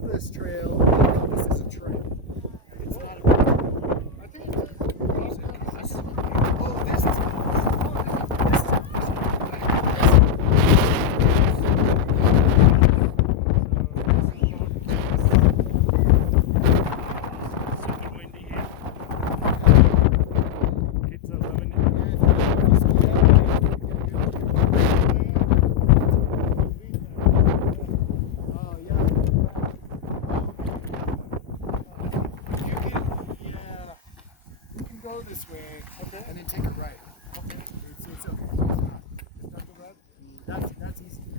love this trail. I love this as a trail. It's not a I think it's oh, this is this is super windy here. Kids are loving it. Oh yeah. You can go this way and then take a right. Okay. It's okay. It's not the red. That's easy.